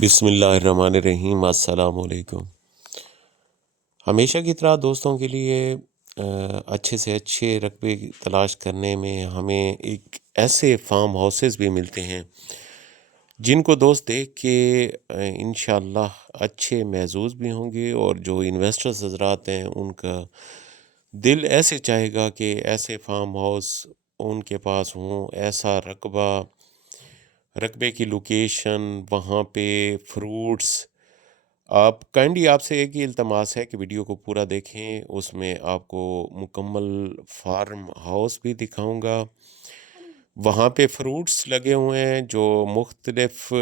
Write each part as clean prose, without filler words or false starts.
بسم اللہ الرحمن الرحیم۔ السلام علیکم۔ ہمیشہ کی طرح دوستوں کے لیے اچھے سے اچھے رقبے کی تلاش کرنے میں ہمیں ایک ایسے فارم ہاؤسز بھی ملتے ہیں جن کو دوست دیکھ کے انشاءاللہ اچھے محظوظ بھی ہوں گے، اور جو انویسٹرز حضرات ہیں ان کا دل ایسے چاہے گا کہ ایسے فارم ہاؤس ان کے پاس ہوں، ایسا رقبے کی لوکیشن، وہاں پہ فروٹس۔ آپ سے ایک ہی التماس ہے کہ ویڈیو کو پورا دیکھیں، اس میں آپ کو مکمل فارم ہاؤس بھی دکھاؤں گا۔ وہاں پہ فروٹس لگے ہوئے ہیں جو مختلف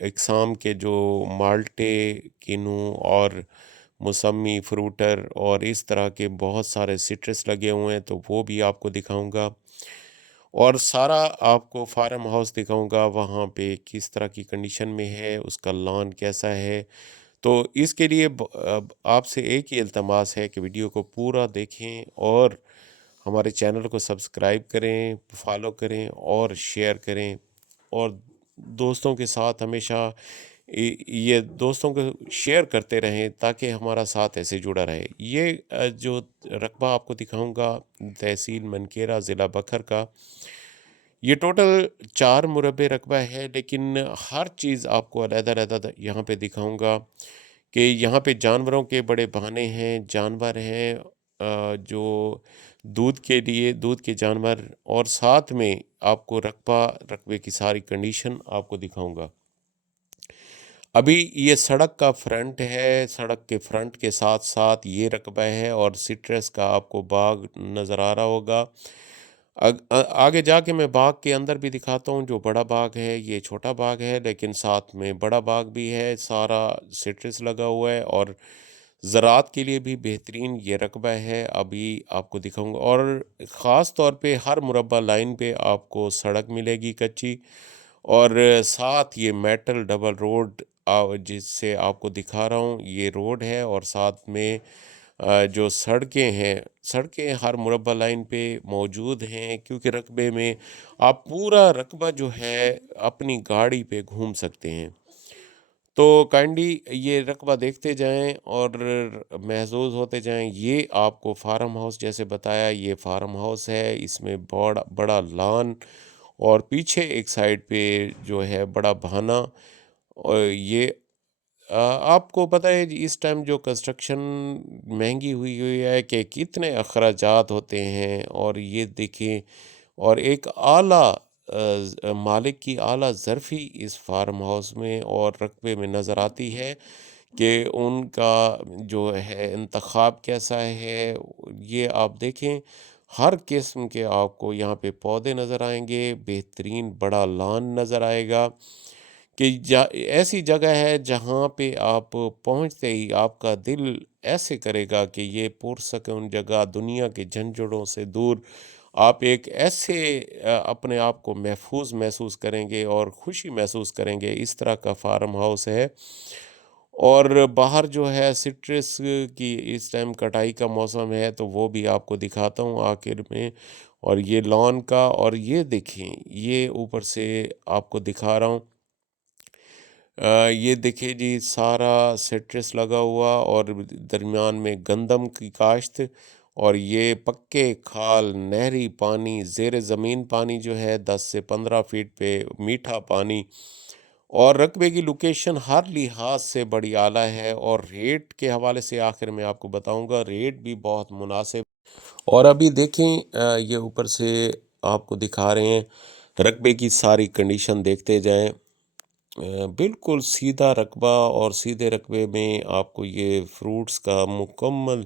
اقسام کے، جو مالٹے، کینو اور موسمی فروٹر اور اس طرح کے بہت سارے سٹرس لگے ہوئے ہیں، تو وہ بھی آپ کو دکھاؤں گا، اور سارا آپ کو فارم ہاؤس دکھاؤں گا وہاں پہ کس طرح کی کنڈیشن میں ہے، اس کا لان کیسا ہے۔ تو اس کے لیے آپ سے ایک ہی التماس ہے کہ ویڈیو کو پورا دیکھیں اور ہمارے چینل کو سبسکرائب کریں، فالو کریں اور شیئر کریں، اور دوستوں کے ساتھ ہمیشہ یہ دوستوں کو شیئر کرتے رہیں تاکہ ہمارا ساتھ ایسے جڑا رہے۔ یہ جو رقبہ آپ کو دکھاؤں گا تحصیل منکیرا، ضلع بکھر کا، یہ ٹوٹل 4 مربع رقبہ ہے، لیکن ہر چیز آپ کو علیحدہ علیحدہ یہاں پہ دکھاؤں گا کہ یہاں پہ جانوروں کے بڑے بہانے ہیں، جانور ہیں جو دودھ کے جانور، اور ساتھ میں آپ کو رقبے کی ساری کنڈیشن آپ کو دکھاؤں گا۔ ابھی یہ سڑک کا فرنٹ ہے، سڑک کے فرنٹ کے ساتھ ساتھ یہ رقبہ ہے، اور سٹرس کا آپ کو باغ نظر آ رہا ہوگا۔ آگے جا کے میں باغ کے اندر بھی دکھاتا ہوں۔ جو بڑا باغ ہے یہ چھوٹا باغ ہے، لیکن ساتھ میں بڑا باغ بھی ہے، سارا سٹرس لگا ہوا ہے، اور زراعت کے لیے بھی بہترین یہ رقبہ ہے، ابھی آپ کو دکھاؤں گا۔ اور خاص طور پہ ہر مربع لائن پہ آپ کو سڑک ملے گی کچی، اور ساتھ یہ میٹل ڈبل روڈ جس سے آپ کو دکھا رہا ہوں، یہ روڈ ہے، اور ساتھ میں جو سڑکیں ہر مربع لائن پہ موجود ہیں، کیونکہ رقبے میں آپ پورا رقبہ جو ہے اپنی گاڑی پہ گھوم سکتے ہیں۔ تو کائنڈلی یہ رقبہ دیکھتے جائیں اور محظوظ ہوتے جائیں۔ یہ آپ کو فارم ہاؤس جیسے بتایا، یہ فارم ہاؤس ہے، اس میں بڑا بڑا لان، اور پیچھے ایک سائڈ پہ جو ہے بڑا بہانا، اور یہ آپ کو پتہ ہے جی اس ٹائم جو کنسٹرکشن مہنگی ہوئی ہے کہ کتنے اخراجات ہوتے ہیں، اور یہ دیکھیں، اور ایک اعلیٰ مالک کی اعلیٰ ظرفی اس فارم ہاؤس میں اور رقبے میں نظر آتی ہے کہ ان کا جو ہے انتخاب کیسا ہے۔ یہ آپ دیکھیں، ہر قسم کے آپ کو یہاں پہ پودے نظر آئیں گے، بہترین بڑا لان نظر آئے گا، کہ ایسی جگہ ہے جہاں پہ آپ پہنچتے ہی آپ کا دل ایسے کرے گا کہ یہ پرسکون جگہ، دنیا کے جھنجھڑوں سے دور، آپ ایک ایسے اپنے آپ کو محفوظ محسوس کریں گے اور خوشی محسوس کریں گے۔ اس طرح کا فارم ہاؤس ہے، اور باہر جو ہے سٹرس کی اس ٹائم کٹائی کا موسم ہے، تو وہ بھی آپ کو دکھاتا ہوں آخر میں، اور یہ لان کا، اور یہ دیکھیں، یہ اوپر سے آپ کو دکھا رہا ہوں، یہ دیکھیں جی سارا سٹرس لگا ہوا، اور درمیان میں گندم کی کاشت، اور یہ پکے کھال، نہری پانی، زیر زمین پانی جو ہے 10 سے 15 فٹ پہ میٹھا پانی، اور رقبے کی لوکیشن ہر لحاظ سے بڑی اعلیٰ ہے، اور ریٹ کے حوالے سے آخر میں آپ کو بتاؤں گا، ریٹ بھی بہت مناسب۔ اور ابھی دیکھیں یہ اوپر سے آپ کو دکھا رہے ہیں، رقبے کی ساری کنڈیشن دیکھتے جائیں، بالکل سیدھا رقبہ، اور سیدھے رقبے میں آپ کو یہ فروٹس کا مکمل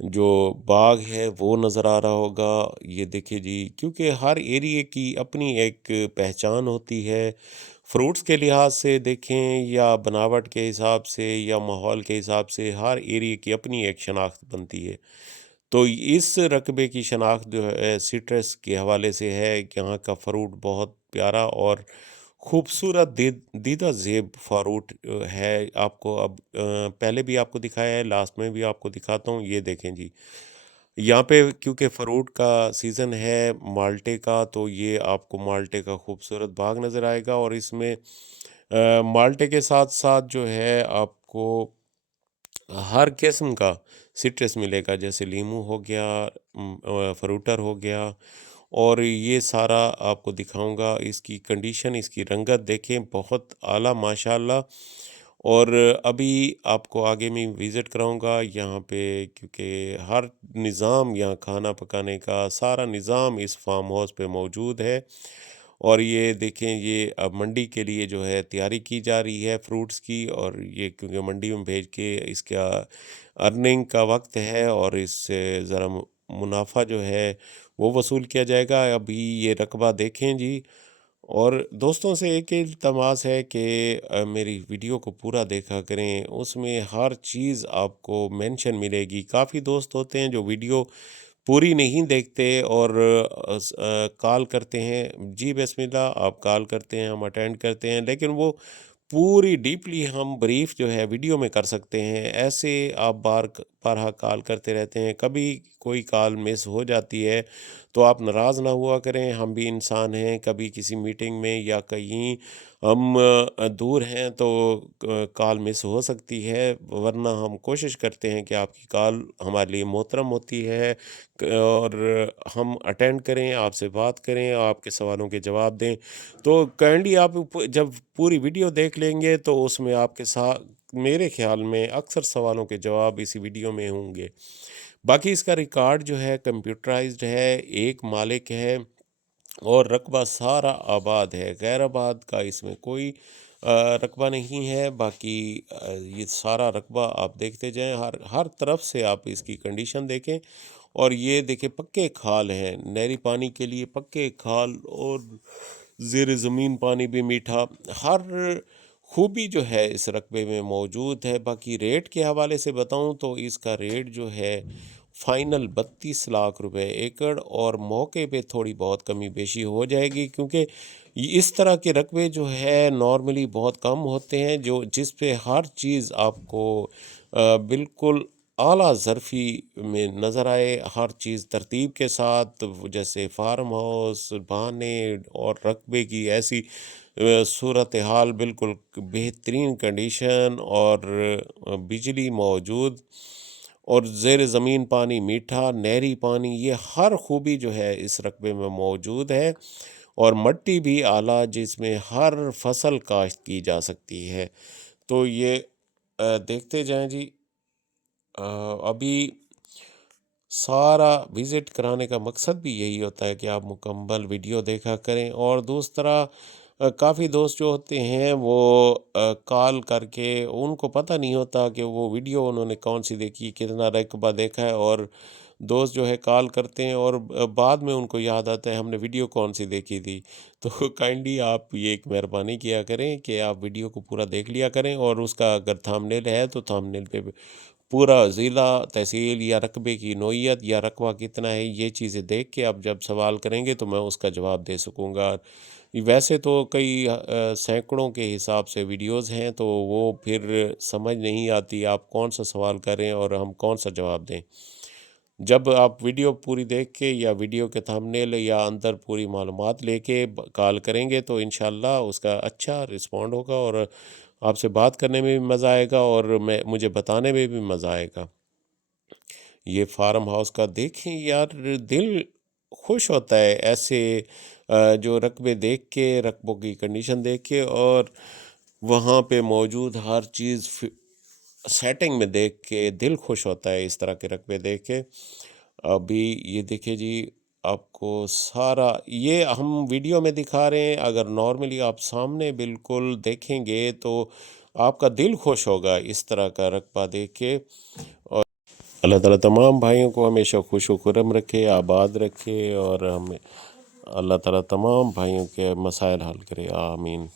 جو باغ ہے وہ نظر آ رہا ہوگا۔ یہ دیکھیں جی، کیونکہ ہر ایریے کی اپنی ایک پہچان ہوتی ہے، فروٹس کے لحاظ سے دیکھیں یا بناوٹ کے حساب سے یا ماحول کے حساب سے، ہر ایریے کی اپنی ایک شناخت بنتی ہے۔ تو اس رقبے کی شناخت جو ہے سٹرس کے حوالے سے ہے کہ یہاں کا فروٹ بہت پیارا اور خوبصورت دیدہ زیب فروٹ ہے۔ آپ کو اب پہلے بھی آپ کو دکھایا ہے، لاسٹ میں بھی آپ کو دکھاتا ہوں۔ یہ دیکھیں جی، یہاں پہ کیونکہ فروٹ کا سیزن ہے مالٹے کا، تو یہ آپ کو مالٹے کا خوبصورت باغ نظر آئے گا، اور اس میں مالٹے کے ساتھ ساتھ جو ہے آپ کو ہر قسم کا سٹرس ملے گا، جیسے لیمو ہو گیا، فروٹر ہو گیا، اور یہ سارا آپ کو دکھاؤں گا۔ اس کی کنڈیشن، اس کی رنگت دیکھیں، بہت اعلیٰ ماشاءاللہ۔ اور ابھی آپ کو آگے میں وزٹ کراؤں گا یہاں پہ، کیونکہ ہر نظام یہاں کھانا پکانے کا سارا نظام اس فارم ہاؤس پہ موجود ہے۔ اور یہ دیکھیں، یہ اب منڈی کے لیے جو ہے تیاری کی جا رہی ہے فروٹس کی، اور یہ کیونکہ منڈی میں بھیج کے اس کا ارننگ کا وقت ہے، اور اس سے ذرا منافع جو ہے وہ وصول کیا جائے گا۔ ابھی یہ رقبہ دیکھیں جی۔ اور دوستوں سے ایک التماس ہے کہ میری ویڈیو کو پورا دیکھا کریں، اس میں ہر چیز آپ کو مینشن ملے گی۔ کافی دوست ہوتے ہیں جو ویڈیو پوری نہیں دیکھتے اور کال کرتے ہیں، جی بسم اللہ، آپ کال کرتے ہیں، ہم اٹینڈ کرتے ہیں، لیکن وہ پوری ڈیپلی ہم بریف جو ہے ویڈیو میں کر سکتے ہیں۔ ایسے آپ بارہا کال کرتے رہتے ہیں، کبھی کوئی کال مس ہو جاتی ہے تو آپ ناراض نہ ہوا کریں، ہم بھی انسان ہیں، کبھی کسی میٹنگ میں یا کہیں ہم دور ہیں تو کال مس ہو سکتی ہے، ورنہ ہم کوشش کرتے ہیں کہ آپ کی کال ہمارے لیے محترم ہوتی ہے، اور ہم اٹینڈ کریں، آپ سے بات کریں، آپ کے سوالوں کے جواب دیں۔ تو کائنڈلی آپ جب پوری ویڈیو دیکھ لیں گے تو اس میں آپ کے ساتھ میرے خیال میں اکثر سوالوں کے جواب اسی ویڈیو میں ہوں گے۔ باقی اس کا ریکارڈ جو ہے کمپیوٹرائزڈ ہے، ایک مالک ہے، اور رقبہ سارا آباد ہے، غیر آباد کا اس میں کوئی رقبہ نہیں ہے۔ باقی یہ سارا رقبہ آپ دیکھتے جائیں، ہر طرف سے آپ اس کی کنڈیشن دیکھیں۔ اور یہ دیکھیں، پکے کھال ہیں، نہری پانی کے لیے پکے کھال، اور زیر زمین پانی بھی میٹھا، ہر خوبی جو ہے اس رقبے میں موجود ہے۔ باقی ریٹ کے حوالے سے بتاؤں تو اس کا ریٹ جو ہے فائنل 32 لاکھ روپے ایکڑ، اور موقع پہ تھوڑی بہت کمی بیشی ہو جائے گی، کیونکہ اس طرح کے رقبے جو ہے نارملی بہت کم ہوتے ہیں، جس پہ ہر چیز آپ کو بالکل اعلیٰ ظرفی میں نظر آئے، ہر چیز ترتیب کے ساتھ، جیسے فارم ہاؤس، بہانے اور رقبے کی ایسی صورتحال، بالکل بہترین کنڈیشن، اور بجلی موجود، اور زیر زمین پانی میٹھا، نہری پانی، یہ ہر خوبی جو ہے اس رقبے میں موجود ہے، اور مٹی بھی اعلیٰ، جس میں ہر فصل کاشت کی جا سکتی ہے۔ تو یہ دیکھتے جائیں جی۔ ابھی سارا وزٹ کرانے کا مقصد بھی یہی ہوتا ہے کہ آپ مکمل ویڈیو دیکھا کریں۔ اور دوسرا، کافی دوست جو ہوتے ہیں وہ کال کر کے، ان کو پتہ نہیں ہوتا کہ وہ ویڈیو انہوں نے کون سی دیکھی، کتنا رقبہ دیکھا ہے، اور دوست جو ہے کال کرتے ہیں اور بعد میں ان کو یاد آتا ہے ہم نے ویڈیو کون سی دیکھی تھی۔ تو کائنڈلی آپ یہ ایک مہربانی کیا کریں کہ آپ ویڈیو کو پورا دیکھ لیا کریں، اور اس کا اگر تھامنیل ہے تو تھامنیل پہ پورا ضلع، تحصیل یا رقبے کی نوعیت یا رقبہ کتنا ہے، یہ چیزیں دیکھ کے آپ جب سوال کریں گے تو میں اس کا جواب دے سکوں گا۔ ویسے تو کئی سینکڑوں کے حساب سے ویڈیوز ہیں، تو وہ پھر سمجھ نہیں آتی آپ کون سا سوال کریں اور ہم کون سا جواب دیں۔ جب آپ ویڈیو پوری دیکھ کے یا ویڈیو کے تھمبنیل یا اندر پوری معلومات لے کے کال کریں گے تو انشاءاللہ اس کا اچھا رسپونڈ ہوگا، اور آپ سے بات کرنے میں بھی مزہ آئے گا، اور مجھے بتانے میں بھی مزہ آئے گا۔ یہ فارم ہاؤس کا دیکھیں یار، دل خوش ہوتا ہے ایسے جو رقبے دیکھ کے، رقبوں کی کنڈیشن دیکھ کے، اور وہاں پہ موجود ہر چیز سیٹنگ میں دیکھ کے دل خوش ہوتا ہے، اس طرح کے رقبے دیکھ کے۔ ابھی یہ دیکھیں جی، آپ کو سارا یہ ہم ویڈیو میں دکھا رہے ہیں، اگر نارملی آپ سامنے بالکل دیکھیں گے تو آپ کا دل خوش ہوگا اس طرح کا رقبہ دیکھ کے۔ اور اللہ تعالیٰ تمام بھائیوں کو ہمیشہ خوش و خرم رکھے، آباد رکھے، اور ہمیں اللہ تعالیٰ تمام بھائیوں کے مسائل حل کرے، آمین۔